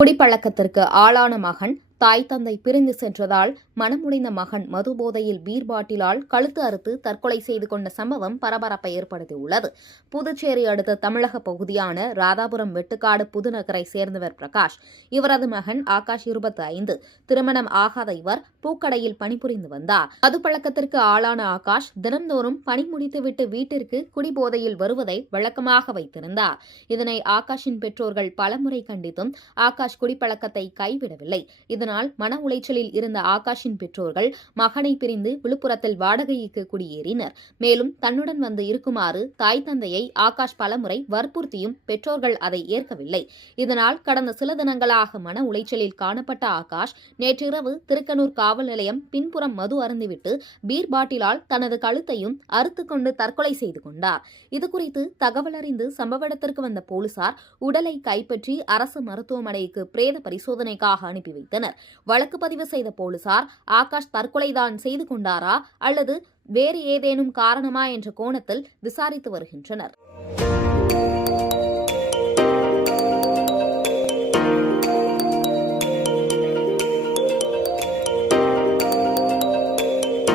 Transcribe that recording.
குடிப்பழக்கத்திற்கு ஆளான மகன் தாய் தந்தை பிரிந்து சென்றதால் மனமுடைந்த மகன் மதுபோதையில் பீர் பாட்டிலால் கழுத்து அறுத்து தற்கொலை செய்து கொண்ட சம்பவம் பரபரப்பை ஏற்படுத்தியுள்ளது. புதுச்சேரி அடுத்த தமிழக பகுதியான ராதாபுரம் வெட்டுக்காடு புதுநகரை சேர்ந்தவர் பிரகாஷ். இவரது மகன் ஆகாஷ் 25. திருமணம் ஆகாத இவர் பூக்கடையில் பணிபுரிந்து வந்தார். மதுப்பழக்கத்திற்கு ஆளான ஆகாஷ் தினந்தோறும் பணி முடித்துவிட்டு வீட்டிற்கு குடிபோதையில் வருவதை வழக்கமாக வைத்திருந்தார். இதனை ஆகாஷின் பெற்றோர்கள் பலமுறை கண்டித்தும் ஆகாஷ் குடிப்பழக்கத்தை கைவிடவில்லை. இதனால் மன உளைச்சலில் இருந்த ஆகாஷின் பெற்றோர்கள் மகனை பிரிந்து விழுப்புரத்தில் வாடகைக்கு குடியேறினர். மேலும் தன்னுடன் வந்து இருக்குமாறு தாய் தந்தையை ஆகாஷ் பலமுறை வற்புறுத்தியும் பெற்றோர்கள் அதை ஏற்கவில்லை. இதனால் கடந்த சில தினங்களாக மன உளைச்சலில் காணப்பட்ட ஆகாஷ் நேற்றிரவு திருக்கனூர் காவல் நிலையம் பின்புறம் மது அருந்திவிட்டு பீர் பாட்டிலால் தனது கழுத்தையும் அறுத்துக்கொண்டு தற்கொலை செய்து கொண்டார். இதுகுறித்து தகவல் அறிந்து சம்பவ இடத்திற்கு வந்த போலீசார் உடலை கைப்பற்றி அரசு மருத்துவமனைக்கு பிரேத பரிசோதனைக்காக அனுப்பி வைத்தனர். வழக்கு பதிவு செய்த போலீசார் ஆகாஷ் தற்கொலைதான் செய்து கொண்டாரா அல்லது வேறு ஏதேனும் காரணமா என்ற கோணத்தில் விசாரித்து வருகின்றனர்.